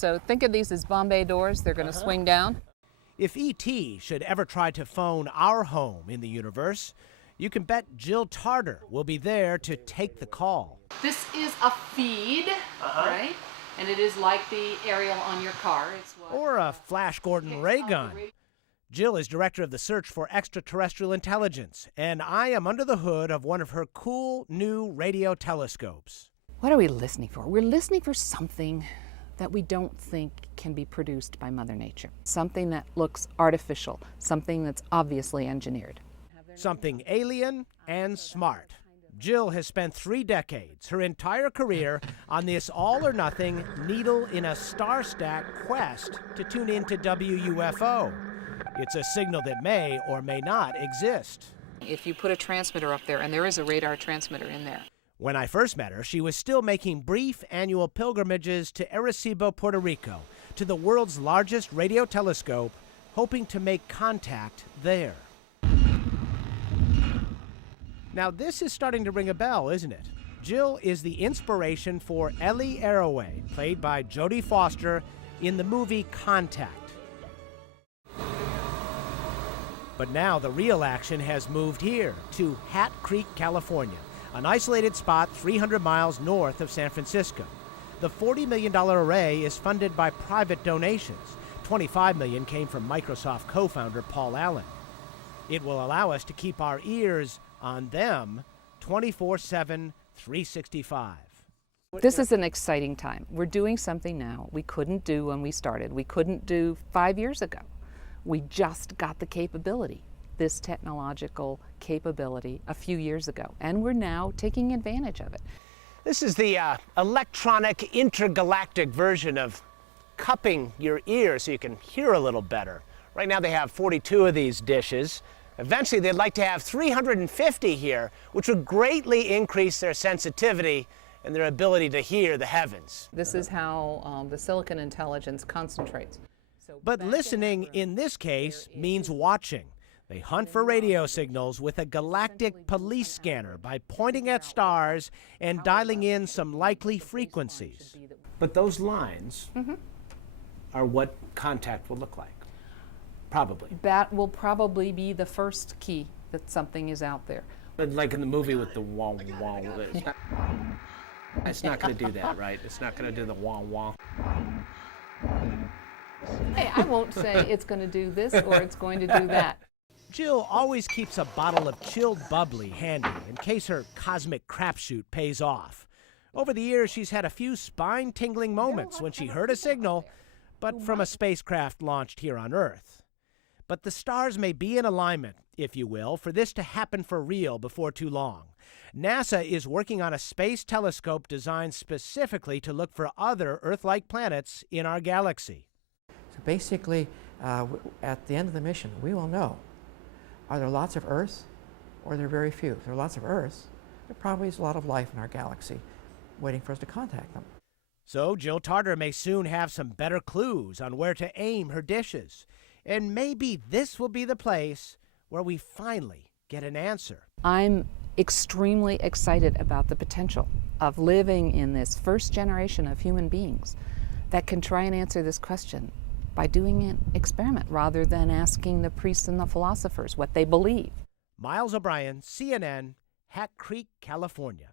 So think of these as Bombay doors. They're going to swing down. If E.T. should ever try to phone our home in the universe, you can bet Jill Tarter will be there to take the call. This is a feed, right? And it is like the aerial on your car. It's what, or a Flash Gordon ray gun. Jill is director of the Search for Extraterrestrial Intelligence, and I am under the hood of one of her cool new radio telescopes. What are we listening for? We're listening for something that we don't think can be produced by Mother Nature. Something that looks artificial, something that's obviously engineered. Something alien and smart. Jill has spent 3 decades, her entire career, on this all-or-nothing, needle-in-a-star-stack quest to tune into WUFO. It's a signal that may or may not exist. If you put a transmitter up there, and there is a radar transmitter in there. When I first met her, she was still making brief annual pilgrimages to Arecibo, Puerto Rico, to the world's largest radio telescope, hoping to make contact there. Now, this is starting to ring a bell, isn't it? Jill is the inspiration for Ellie Arroway, played by Jodie Foster in the movie Contact. But now the real action has moved here to Hat Creek, California, an isolated spot 300 miles north of San Francisco. The $40 million array is funded by private donations. $25 million came from Microsoft co-founder Paul Allen. It will allow us to keep our ears on them 24/7, 365. This is an exciting time. We're doing something now we couldn't do when we started. We couldn't do 5 years ago. We just got the capability, this technological capability, a few years ago, and we're now taking advantage of it. This is the electronic intergalactic version of cupping your ear so you can hear a little better. Right now they have 42 of these dishes. Eventually they'd like to have 350 here, which would greatly increase their sensitivity and their ability to hear the heavens. This is how the silicon intelligence concentrates. But listening, in this case, means watching. They hunt for radio signals with a galactic police scanner by pointing at stars and dialing in some likely frequencies. But those lines are what contact will look like. Probably. That will probably be the first key that something is out there. But like in the movie with the wah wah. It's not going to do that, right? It's not going to do the wah wah. Hey, I won't say it's going to do this or it's going to do that. Jill always keeps a bottle of chilled bubbly handy in case her cosmic crapshoot pays off. Over the years, she's had a few spine-tingling moments when she heard a signal, but from a spacecraft launched here on Earth. But the stars may be in alignment, if you will, for this to happen for real before too long. NASA is working on a space telescope designed specifically to look for other Earth-like planets in our galaxy. So basically, at the end of the mission, we will know, are there lots of Earths or are there very few? If there are lots of Earths, there probably is a lot of life in our galaxy waiting for us to contact them. So Jill Tarter may soon have some better clues on where to aim her dishes. And maybe this will be the place where we finally get an answer. I'm extremely excited about the potential of living in this first generation of human beings that can try and answer this question by doing an experiment rather than asking the priests and the philosophers what they believe. Miles O'Brien, CNN, Hat Creek, California.